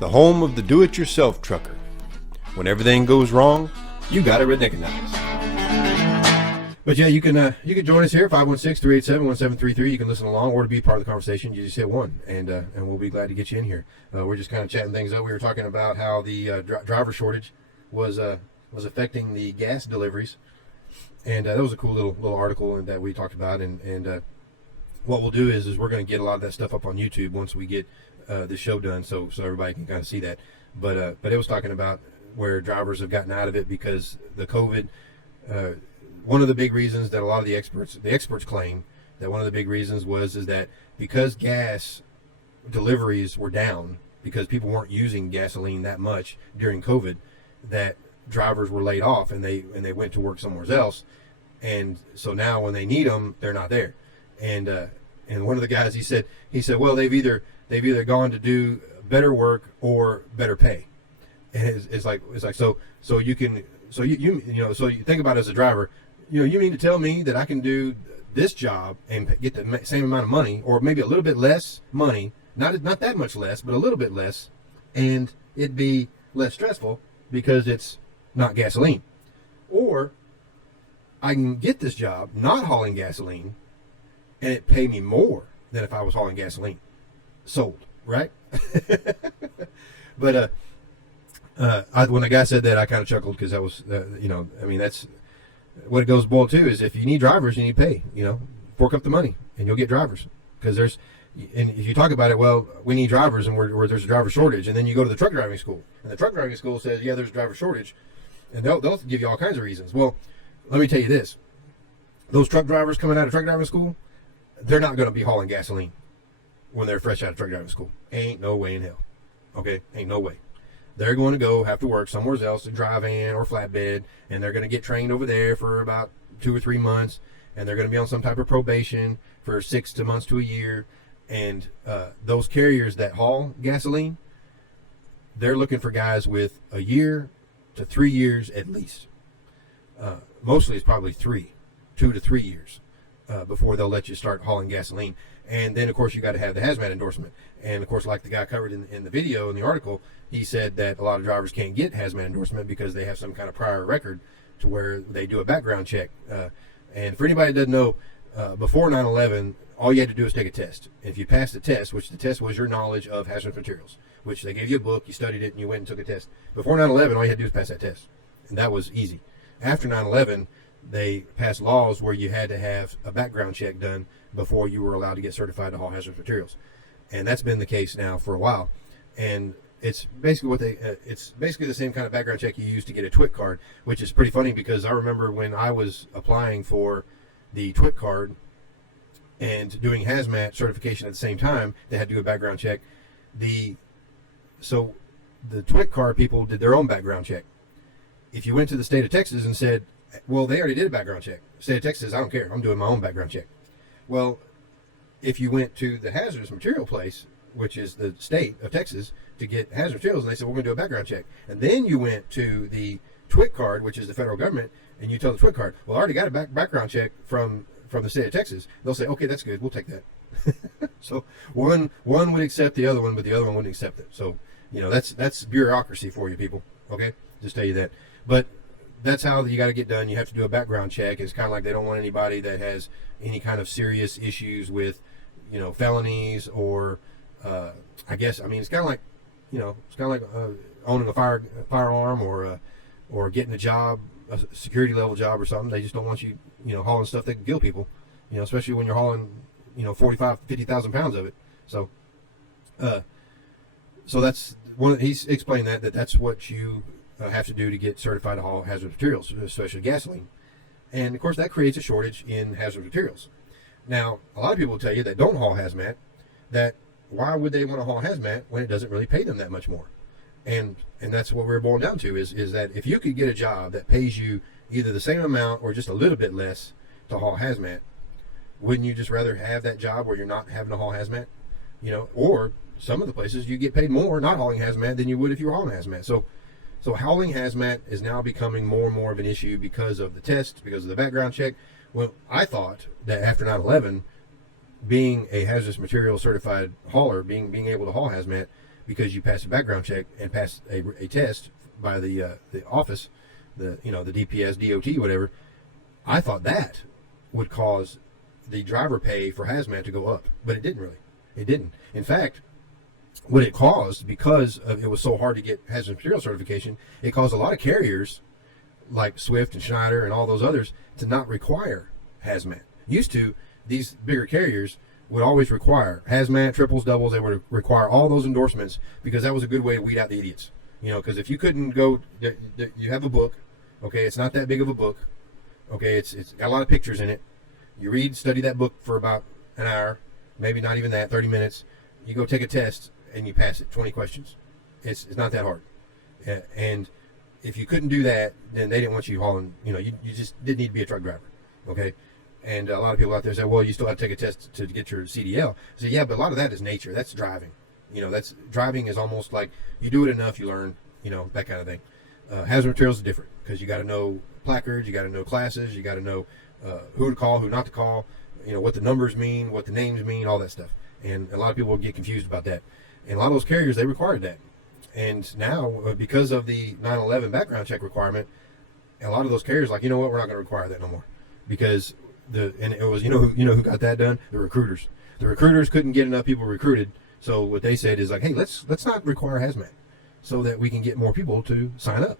the home of the do-it-yourself trucker. When everything goes wrong, you gotta Redneckanize. But yeah, you can join us here, 516-387-1733. You can listen along, or to be part of the conversation, you just hit 1, and we'll be glad to get you in here. We're just kind of chatting things up. We were talking about how the driver shortage was affecting the gas deliveries, and that was a cool little article that we talked about. And what we'll do is we're going to get a lot of that stuff up on YouTube once we get the show done, so everybody can kind of see that. But it was talking about where drivers have gotten out of it because the COVID. One of the big reasons that a lot of the experts claim that one of the big reasons is that because gas deliveries were down, because people weren't using gasoline that much during COVID, that drivers were laid off and they went to work somewhere else, and so now when they need them, they're not there. And one of the guys, he said, well, they've either gone to do better work or better pay, and it's like so you think about it as a driver. You mean to tell me that I can do this job and get the same amount of money, or maybe a little bit less money, not that much less, but a little bit less, and it'd be less stressful because it's not gasoline? Or I can get this job not hauling gasoline, and it pay me more than if I was hauling gasoline. Sold, right? But when the guy said that, I kind of chuckled because that was, that's what it goes boiled to is if you need drivers, you need pay. Fork up the money and you'll get drivers. Because and if you talk about it, well, we need drivers and where there's a driver shortage, and then you go to the truck driving school, and the truck driving school says, yeah, there's a driver shortage, and they'll give you all kinds of reasons. Well, let me tell you this: those truck drivers coming out of truck driving school, they're not going to be hauling gasoline when they're fresh out of truck driving school. Ain't no way in hell. Okay, ain't no way. They're going to have to work somewhere else to drive in or flatbed, and they're going to get trained over there for about 2 or 3 months, and they're going to be on some type of probation for 6 months to a year. And those carriers that haul gasoline, they're looking for guys with a year to 3 years at least. Mostly it's probably 2 to 3 years before they'll let you start hauling gasoline. And then, of course, you got to have the hazmat endorsement. And, of course, like the guy covered in the video, in the article, he said that a lot of drivers can't get hazmat endorsement because they have some kind of prior record to where they do a background check. And for anybody that doesn't know, before 9/11, all you had to do was take a test. If you passed the test, which the test was your knowledge of hazardous materials, which they gave you a book, you studied it, and you went and took a test. Before 9/11, all you had to do was pass that test. And that was easy. After 9/11, they passed laws where you had to have a background check done before you were allowed to get certified to haul hazardous materials. And that's been the case now for a while. And it's basically it's basically the same kind of background check you use to get a TWIC card, which is pretty funny because I remember when I was applying for the TWIC card and doing hazmat certification at the same time, they had to do a background check. So the TWIC card people did their own background check. If you went to the state of Texas and said, well, they already did a background check. The state of Texas, I don't care. I'm doing my own background check. Well, if you went to the hazardous material place, which is the state of Texas, to get hazardous materials, and they said, we're going to do a background check. And then you went to the TWIC card, which is the federal government, and you tell the TWIC card, well, I already got a background check from the state of Texas. They'll say, okay, that's good. We'll take that. So one would accept the other one, but the other one wouldn't accept it. So, that's bureaucracy for you people. Okay? Just tell you that. But that's how you got to get done. You have to do a background check. It's kind of like they don't want anybody that has any kind of serious issues with, felonies or, it's kind of like, owning a firearm or getting a job, a security level job or something. They just don't want you, hauling stuff that can kill people, especially when you're hauling, 50,000 pounds of it. So that's he's explained that's what you have to do to get certified to haul hazardous materials, especially gasoline. And of course that creates a shortage in hazardous materials. Now, a lot of people will tell you that don't haul hazmat, that why would they want to haul hazmat when it doesn't really pay them that much more? And that's what we're boiled down to is that if you could get a job that pays you either the same amount or just a little bit less to haul hazmat, wouldn't you just rather have that job where you're not having to haul hazmat? Or some of the places you get paid more not hauling hazmat than you would if you were hauling hazmat. So hauling hazmat is now becoming more and more of an issue because of the test, because of the background check. Well, I thought that after 9/11, being a hazardous material certified hauler, being able to haul hazmat, because you passed a background check and passed a test by the office, the DPS, DOT, whatever. I thought that would cause the driver pay for hazmat to go up, but it didn't really. It didn't. In fact, what it caused, because it was so hard to get hazardous material certification, it caused a lot of carriers like Swift and Schneider and all those others to not require hazmat. Used to, these bigger carriers would always require hazmat, triples, doubles. They would require all those endorsements because that was a good way to weed out the idiots. Because if you couldn't go, you have a book, okay, it's not that big of a book, okay, it's got a lot of pictures in it. You read, study that book for about an hour, maybe not even that, 30 minutes. You go take a test and you pass it, 20 questions. It's not that hard. And if you couldn't do that, then they didn't want you hauling, you just didn't need to be a truck driver, okay? And a lot of people out there say, well, you still have to take a test to get your CDL. I say, yeah, but a lot of that is nature. That's driving. That's driving is almost like you do it enough, you learn, that kind of thing. Hazard materials is different because you got to know placards, you got to know classes, you got to know who to call, who not to call, what the numbers mean, what the names mean, all that stuff. And a lot of people get confused about that. And a lot of those carriers, they required that. And now, because of the 9/11 background check requirement, a lot of those carriers like, we're not going to require that no more, because it was who got that done? The recruiters. The recruiters couldn't get enough people recruited, so what they said is like, hey, let's not require hazmat, so that we can get more people to sign up.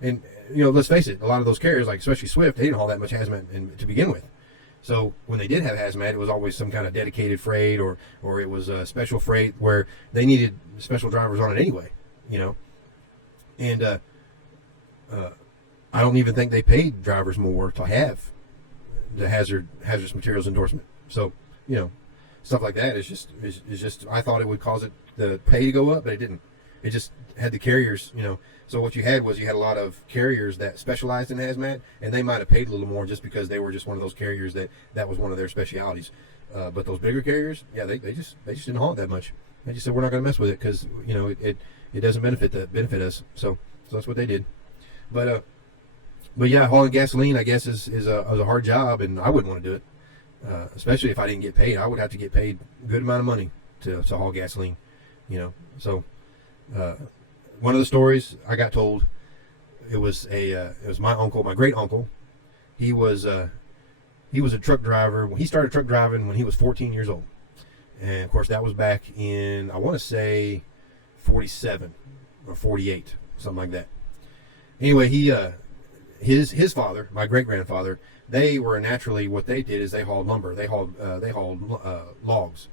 And let's face it, a lot of those carriers, like especially Swift, they didn't haul that much hazmat to begin with. So when they did have hazmat, it was always some kind of dedicated freight, or it was a special freight where they needed special drivers on it anyway, And I don't even think they paid drivers more to have the hazardous materials endorsement. So stuff like that is just I thought it would cause the pay to go up, but it didn't. It just had the carriers, So what you had a lot of carriers that specialized in hazmat, and they might have paid a little more just because they were just one of those carriers that was one of their specialities. But those bigger carriers, yeah, they just didn't haul it that much. They just said, we're not going to mess with it because it doesn't benefit us. So that's what they did. But yeah, hauling gasoline, I guess, is a hard job, and I wouldn't want to do it, especially if I didn't get paid. I would have to get paid a good amount of money to haul gasoline, So one of the stories I got told, it was my uncle, my great uncle. He was a truck driver. He started truck driving when he was 14 years old, and of course that was back in, I want to say 47 or 48, something like that. Anyway, his father, my great grandfather, they were naturally, what they did is they hauled lumber. They hauled logs.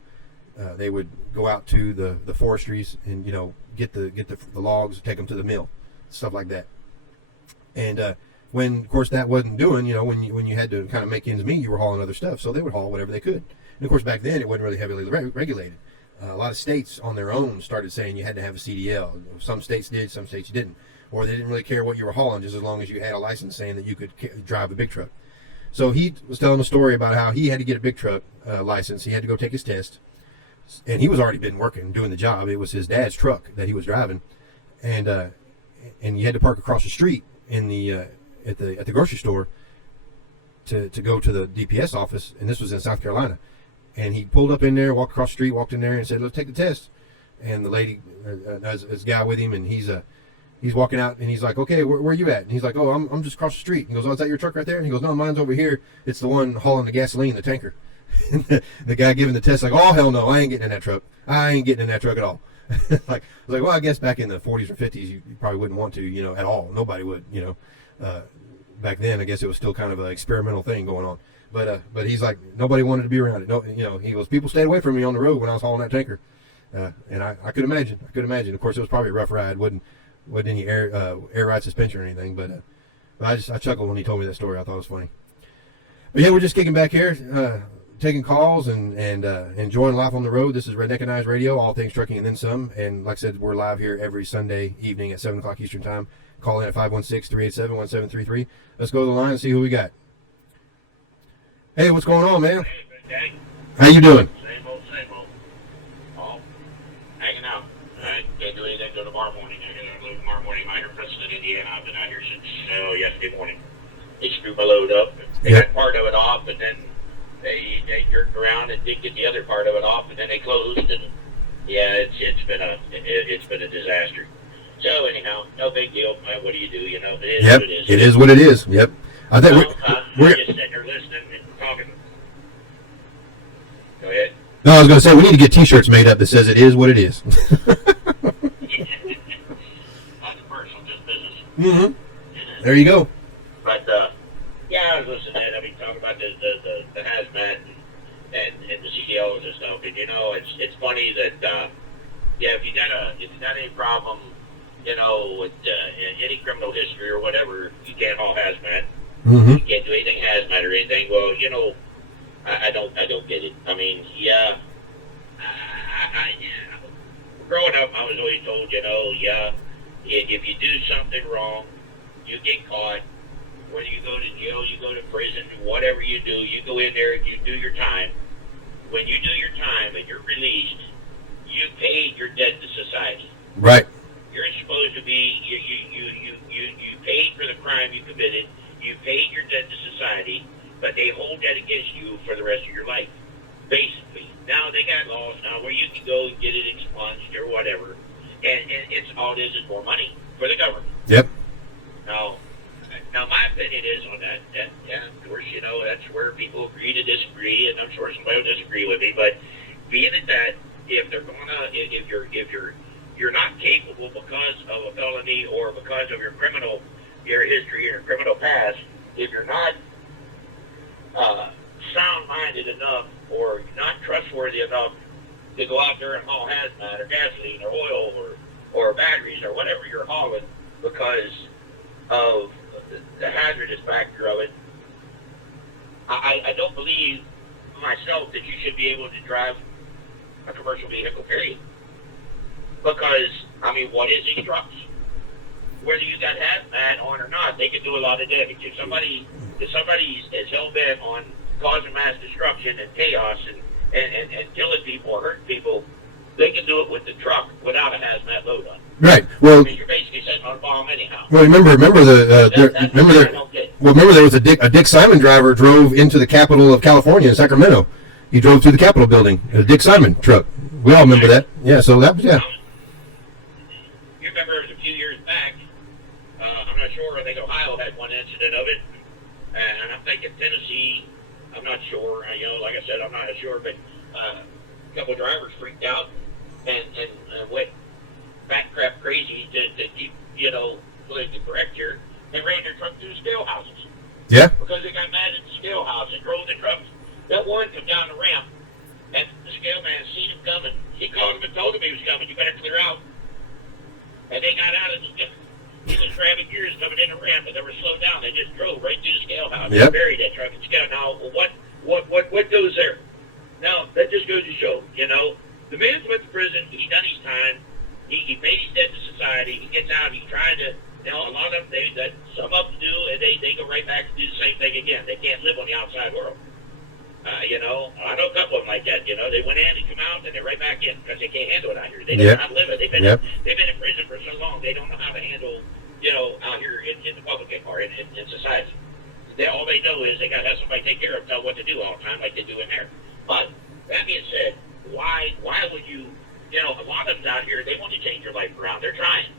They would go out to the forestries and get the logs, take them to the mill, stuff like that. And when, of course, that wasn't doing, when you had to kind of make ends meet, you were hauling other stuff. So they would haul whatever they could. And of course, back then it wasn't really heavily regulated. A lot of states on their own started saying you had to have a CDL. Some states did, some states didn't. Or they didn't really care what you were hauling, just as long as you had a license saying that you could drive a big truck. So he was telling a story about how he had to get a big truck license. He had to go take his test. And he was already been working, doing the job. It was his dad's truck that he was driving. And you had to park across the street in at the grocery store to go to the DPS office. And this was in South Carolina. And he pulled up in there, walked across the street, walked in there and said, let's take the test. And the lady, there's a guy with him, and he's walking out, and he's like, okay, where are you at? And he's like, oh, I'm just across the street. He goes, oh, is that your truck right there? And he goes, no, mine's over here. It's the one hauling the gasoline, the tanker. And the guy giving the test like, oh, hell no, I ain't getting in that truck. I ain't getting in that truck at all. I was like, well, I guess back in the 40s or 50s, you probably wouldn't want to, at all. Nobody would, back then, I guess it was still kind of an experimental thing going on. But he's like, nobody wanted to be around it. No, he goes, people stayed away from me on the road when I was hauling that tanker. And I could imagine. Of course, it was probably a rough ride. Wasn't any air ride suspension or anything. But I chuckled when he told me that story. I thought it was funny. But yeah, we're just kicking back here, taking calls and enjoying life on the road. This is Redneckanize Radio, all things trucking and then some. And like I said, we're live here every Sunday evening at 7 o'clock Eastern Time. Call in at 516-387-1733. Let's go to the line and see who we got. Hey, what's going on, man? Hey, How you doing? Same old. All hanging out. I can't do anything until tomorrow morning. I gotta leave tomorrow morning. I'm here in Princeton, Indiana. I've been out here since yesterday morning. They screwed my load up. They got part of it off, and then they jerked around and didn't get the other part of it off, and then they closed, and Yeah, it's been a disaster. So anyhow, no big deal. What do you do? You know, it is Yep, what it is. it is what it is. Yep. I think Well, we're I'm just sitting there listening and talking. Go ahead. no, I was going to say we need to get T-shirts made up that says it is what it is. Nothing personal, just business. Mm-hmm. There you go. But yeah, I was listening to it. I mean, talking about the hazmat and the CDLs and stuff. And you know, it's funny that yeah, if you got any problem, you know, with any criminal history or whatever, you can't haul hazmat. Mm-hmm. You can't do anything hazmat or anything. Well, you know, I don't get it. I mean, yeah, growing up, I was always told, you know, yeah, if you do something wrong, you get caught. Whether you go to jail, you go to prison, whatever you do, you go in there and you do your time. When you do your time and you're released, you paid your debt to society. Right. You're supposed to be you paid for the crime you committed. You paid your debt to society, but they hold that against you for the rest of your life, basically. Now they got laws now where you can go and get it expunged or whatever, and it's all it is more money for the government. Yep. Now my opinion is on that. Yeah, of course, you know, that's where people agree to disagree, and I'm sure somebody will disagree with me. But being at that, if they're if you're not capable because of a felony or because of your history or your criminal past, if you're not sound-minded enough or not trustworthy enough to go out there and haul hazmat or gasoline or oil or batteries or whatever you're hauling because of the hazardous factor of it, I don't believe myself that you should be able to drive a commercial vehicle, period. Because, I mean, what is these trucks? Whether you got hazmat on or not, they can do a lot of damage. If somebody is hell-bent on causing mass destruction and chaos and killing people or hurting people, they can do it with the truck without a hazmat load on. Right. Well, I mean, you're basically setting on a bomb anyhow. well, remember there was a Dick Simon driver drove into the Capitol of California in Sacramento. He drove through the Capitol building in a Dick Simon truck. We all remember that. Yeah. So that was You remember it was a few years back. I'm not sure. I think Ohio had one incident of it, and I'm thinking Tennessee. I'm not sure. You know, like I said, I'm not sure, but a couple of drivers freaked out and went back crap crazy to keep, you know, politically correct here, and ran their truck through the scale houses. Yeah. Because they got mad at the scale house and drove the truck. That one come down the ramp, and the scale man seen him coming. He called him and told him he was coming. You better clear out. And they got out of the scale. He was grabbing gears coming in the ramp, and they were slowed down. They just drove right through the scale house. Yep. And buried that truck and scale. Now, what goes there? Now, that just goes to show, you know, the man's went to prison. He done his time. He paid his debt to society. He gets out. He's trying to, you know, a lot of them, some of them do, and they go right back and do the same thing again. They can't live on the outside world. You know, I know a couple of them like that. You know, they went in and come out, and they're right back in because they can't handle it out here. They don't know how to live it. They've been in prison for so long. They don't know how to handle, you know, out here in the public or in society. All they know is they got to have somebody take care of them, tell what to do all the time, like they do in there. But that being said, why would you? You know, a lot of them out here, they want to change their life around. They're trying.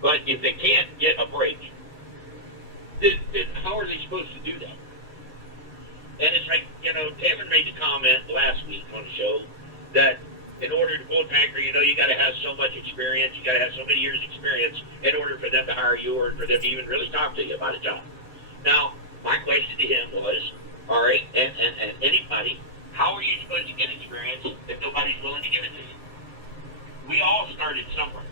But if they can't get a break, then how are they supposed to do that? And it's like, you know, Taylor made the comment last week on the show that in order to pull a tanker, you know, you got to have so much experience. You got to have so many years' experience in order for them to hire you or for them to even really talk to you about a job. Now, my question to him was, all right, and anybody, how are you supposed to get experience if nobody's willing to give it to you? We all started somewhere.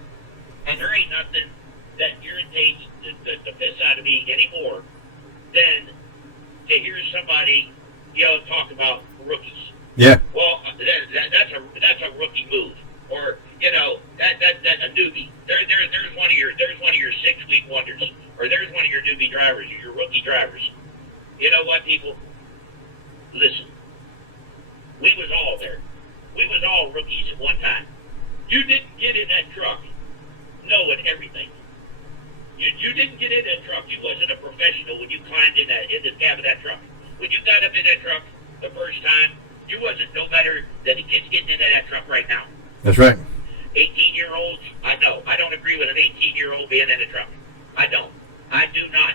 And there ain't nothing that irritates the piss out of me anymore than to hear somebody, you know, talk about rookies. Yeah. Well, that's a rookie move. Or, you know, that's a newbie. There's one of your 6-week wonders. Or there's one of your newbie drivers, or your rookie drivers. You know what, people? Listen. We was all there. We was all rookies at one time. You didn't get in that truck knowing everything. You didn't get in that truck. You wasn't a professional when you climbed in the cab of that truck. When you got up in that truck the first time, you wasn't no better than the kids getting into that truck right now. That's right. 18-year-olds, I know. I don't agree with an 18-year-old being in a truck. I don't. I do not.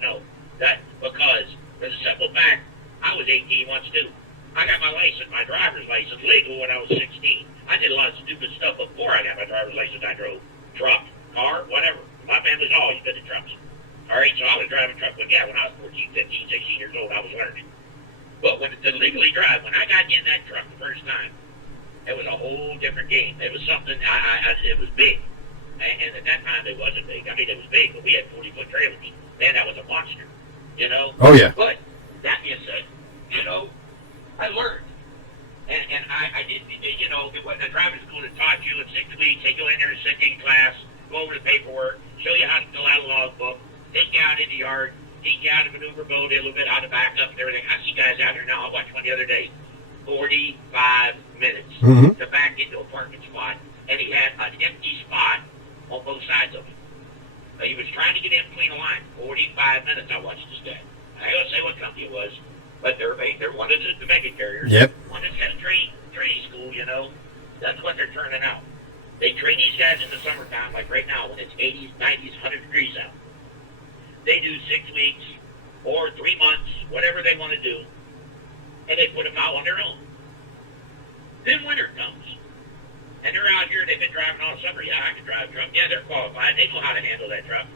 No. That, because, for the simple fact, I was 18 once too. I got my license, my driver's license, legal when I was 16. I did a lot of stupid stuff before I got my driver's license. I drove truck, car, whatever. My family's always been in trucks. All right, so I was driving truck when I was 14, 15, 16 years old. I was learning. But to legally drive, when I got in that truck the first time, it was a whole different game. It was something, it was big. And at that time, it wasn't big. I mean, it was big, but we had 40-foot trailers. Man, that was a monster, you know? Oh, yeah. But that being said, you know, I learned. And I did, you know, what the driving school had taught you in 6 weeks. They go in there in second class, go over the paperwork, show you how to fill out a logbook, take you out in the yard, teach you how to maneuver boat a little bit, how to back up and everything. I see guys out there now. I watched one the other day. 45 minutes to back into a parking spot, and he had an empty spot on both sides of it. He was trying to get in between the lines. 45 minutes I watched this guy. I don't say what company it was, but they're one of the mega carriers. Yep. One that's got a training school, you know. That's what they're turning out. They train these guys in the summertime, like right now when it's 80s, 90s, 100 degrees out. They do 6 weeks or 3 months, whatever they want to do, and they put them out on their own. Then winter comes, and they're out here. They've been driving all summer. Yeah, I can drive a truck. Yeah, they're qualified. They know how to handle that truck.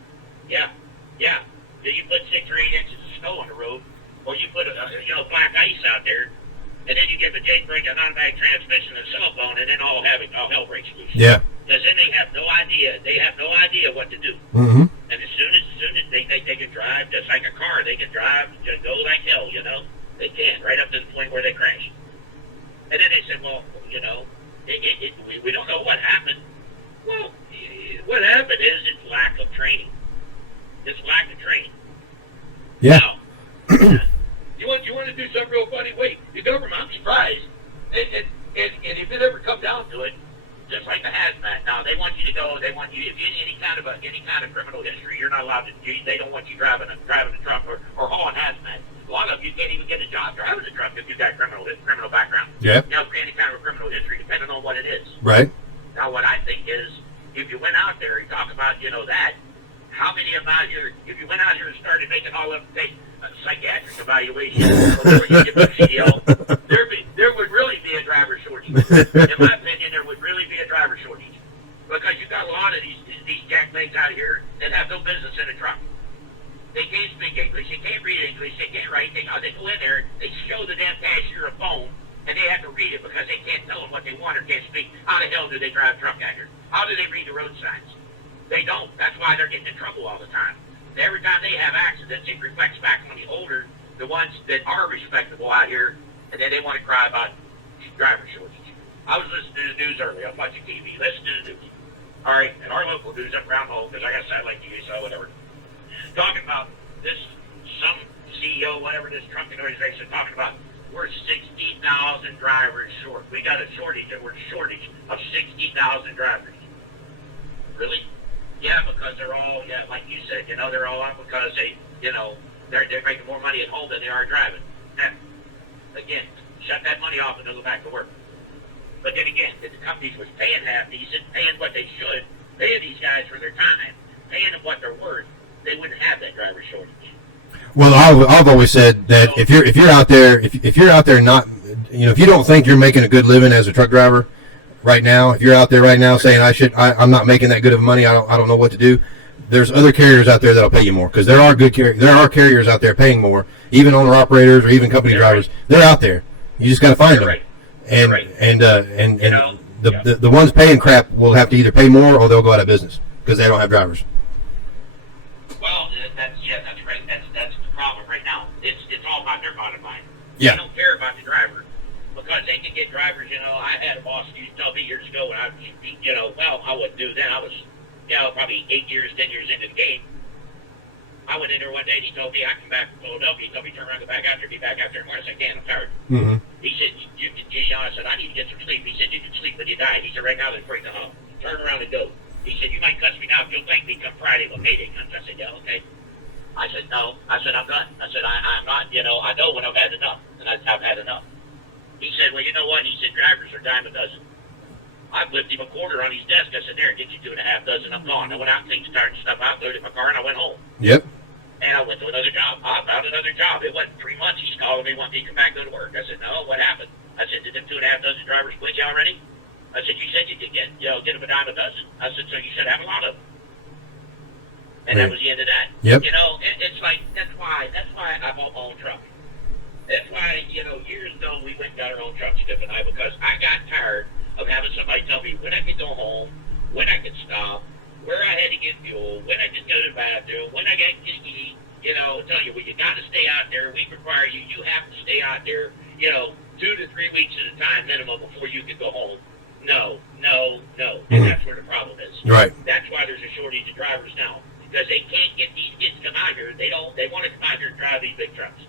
Yeah. Then you put 6 or 8 inches of snow on the road, or you put black ice out there, and then you give a jailbreak, an automatic transmission, and a cell phone, and then all hell breaks loose. Yeah. Because then they have no idea. They have no idea what to do. Mm-hmm. And as soon as they can drive, just like a car, they can drive, just go like hell, you know. They can, right up to the point where they crash. And then they said, well, you know, we don't know what happened. Well, what happened is it's lack of training. It's lack of training. Yeah. Now, you want to do something real funny? Wait, the government, I'm surprised. And if it ever come down to it, just like the hazmat. Now they want you to go. They want you if you any kind of criminal history. You're not allowed to. They don't want you driving a truck or hauling hazmat. A lot of you can't even get a job driving a truck if you've got criminal background. Yeah. You know, any kind of criminal history, depending on what it is. Right. Now, what I think is, if you went out there and talk about, you know, that, how many of them out here, if you went out here and started making all of the psychiatric evaluation before you get the CDL, there would really be a driver shortage. In my opinion, there would really be a driver shortage. Because you've got a lot of these jacklegs out here that have no business in a truck. They can't speak English, they can't read English, they can't write. They go in there, they show the damn cashier a phone, and they have to read it because they can't tell them what they want or can't speak. How the hell do they drive a truck out here? How do they read the road signs? They don't. That's why they're getting in trouble all the time. Every time they have accidents, it reflects back on the older, the ones that are respectable out here, and then they want to cry about driver shortage. I was listening to the news earlier. I'm watching TV. Listen to the news. All right, and our local news up around home, because I got satellite TV, so whatever. Talking about this, some CEO, whatever this trucking organization, talking about we're 60,000 drivers short. We got a shortage of 60,000 drivers. Really? Yeah, because they're all, like you said, you know, they're all out because they're making more money at home than they are driving. Now, again, shut that money off and they'll go back to work. But then again, if the companies was paying half decent, paying what they should, paying these guys for their time, paying them what they're worth, they wouldn't have that driver shortage. Well, I've always said that if you're out there, if you're out there not, you know, if you don't think you're making a good living as a truck driver right now, if you're out there right now saying I'm not making that good of money, I don't know what to do. There's other carriers out there that'll pay you more because there are carriers out there paying more, even owner operators or even company drivers. Right. They're out there. You just got to find them. Right. And right. The ones paying crap will have to either pay more or they'll go out of business because they don't have drivers. Well, that's right. That's the problem right now. It's all about their bottom line. Yeah. They don't care about the driver because they can get drivers. You know, I had a boss who used to tell me years ago when I wouldn't do that. I was, probably 10 years into the game. I went in there one day and he told me I come back from Philadelphia. He told me turn around, go back out there, be back out there tomorrow. I said, I can't. I'm tired. Mm-hmm. He said, I said, I need to get some sleep. He said, you can sleep when you die. He said, right now they're afraid to home. Turn around and go. He said, you might cuss me now if you'll thank me come Friday when payday comes. I said, yeah, okay. I said, no. I said, I'm done. I said, I'm not, I know when I've had enough, and I've had enough. He said, well, you know what? He said, drivers are dime a dozen. I flipped him a quarter on his desk. I said, there, get you 2.5 dozen. I'm gone. I went out and things started stuff out, loaded my car, and I went home. Yep. And I went to another job. I found another job. It wasn't 3 months. He's calling me, wanting me to come back and go to work. I said, no, what happened? I said, did them 2.5 dozen drivers quit you already? I said, you said you could get them a dime a dozen. I said, so you should have a lot of them. And that was the end of that. Yep. You know, it's like, that's why I bought my own truck. That's why, years ago we went and got our own truck, Skip and I, because I got tired of having somebody tell me when I could go home, when I could stop, where I had to get fuel, when I could go to the bathroom, when I got to eat, tell you, well, you got to stay out there. We require you have to stay out there, 2 to 3 weeks at a time minimum before you can go home. No. And that's where the problem is. Right. That's why there's a shortage of drivers now. Because they can't get these kids to come out here. They want to come out here and drive these big trucks.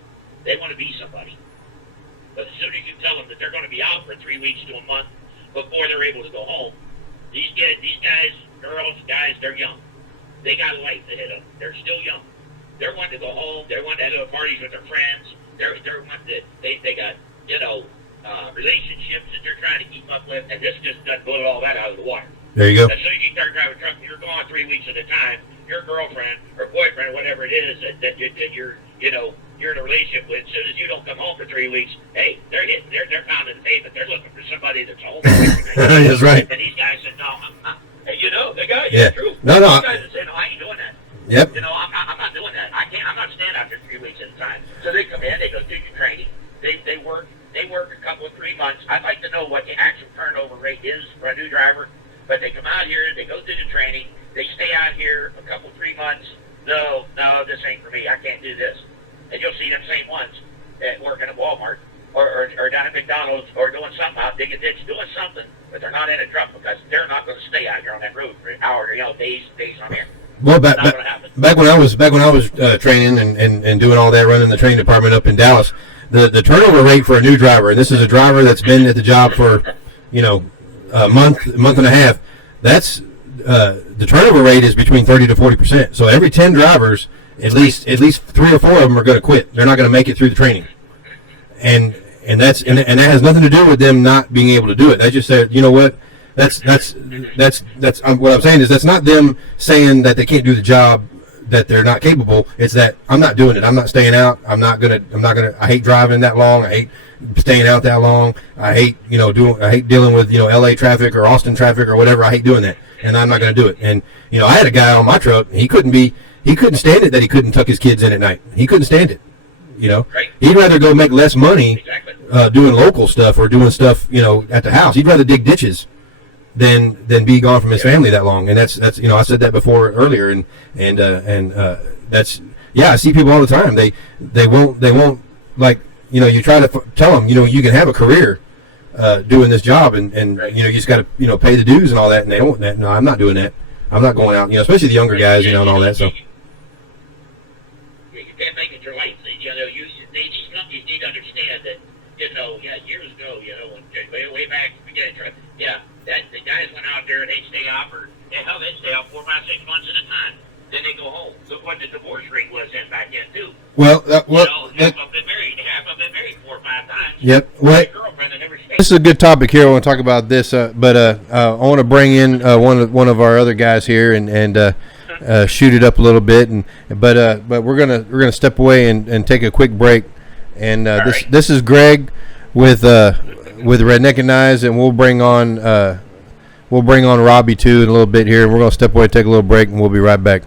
They want to be somebody. But as soon as you tell them that they're going to be out for 3 weeks to a month before they're able to go home, these guys, girls, guys, they're young. They got a life ahead of them. They're still young. They're wanting to go home. They're wanting to have parties with their friends. They got relationships that they're trying to keep up with, and this just doesn't blow all that out of the water. There you go. As soon as you start driving a truck, you're gone 3 weeks at a time. Your girlfriend or boyfriend, or whatever it is that you're in a relationship with, as soon as you don't come home for 3 weeks, hey, they're pounding the pavement. They're looking for somebody that's home. That's right. And these guys said, no, I'm not. Hey, the guy, yeah. True. No. These guys that said, no, I ain't doing that. Yep. I'm not doing that. I'm not staying out there 3 weeks at a time. So they come in, they go through your training. They work a couple of 3 months. I'd like to know what the actual turnover rate is for a new driver. But they come out here, they go through the training, they stay out here a couple, 3 months. No, this ain't for me. I can't do this. And you'll see them same ones working at Walmart or down at McDonald's or doing something out, digging ditch, doing something, but they're not in a truck because they're not going to stay out here on that road for an hour, days on end. Well, back when I was training and doing all that, running the training department up in Dallas, the turnover rate for a new driver, and this is a driver that's been at the job for a month and a half, that's the turnover rate is between 30 to 40%. So every 10 drivers, at least 3 or 4 of them are going to quit. They're not going to make it through the training, and that has nothing to do with them not being able to do it. They just said, you know what, that's what I'm saying is that's not them saying that they can't do the job, that they're not capable. It's that I'm not doing it. I'm not staying out. I'm not gonna. I hate driving that long. I hate staying out that long. I hate I hate dealing with LA traffic or Austin traffic or whatever. I hate doing that, and I'm not gonna do it. And I had a guy on my truck. He couldn't stand it that he couldn't tuck his kids in at night. He couldn't stand it. Right. He'd rather go make less money doing local stuff or doing stuff at the house. He'd rather dig ditches than be gone from his family that long. And that's I said that before earlier, and that's I see people all the time. They won't like you try to tell them you can have a career doing this job, and right. You just got to pay the dues and all that, and they don't. No, I'm not doing that. I'm not going out. Especially the younger guys, and all that. So you can't make it your life. These companies need to understand that years ago, way back at the beginning, the guys went out there and they'd stay out they'd stay out 4, 5, 6 months at a time. Then they go home. Look what the divorce rate was back then too. Well, half of them married 4 or 5 times. Yep. Well, this is a good topic here. I want to talk about this, but I want to bring in one of our other guys here and shoot it up a little bit, but we're gonna step away and take a quick break. And this is Greg with Redneckanize, and we'll bring on Robbie too in a little bit here. And we're gonna step away, take a little break, and we'll be right back.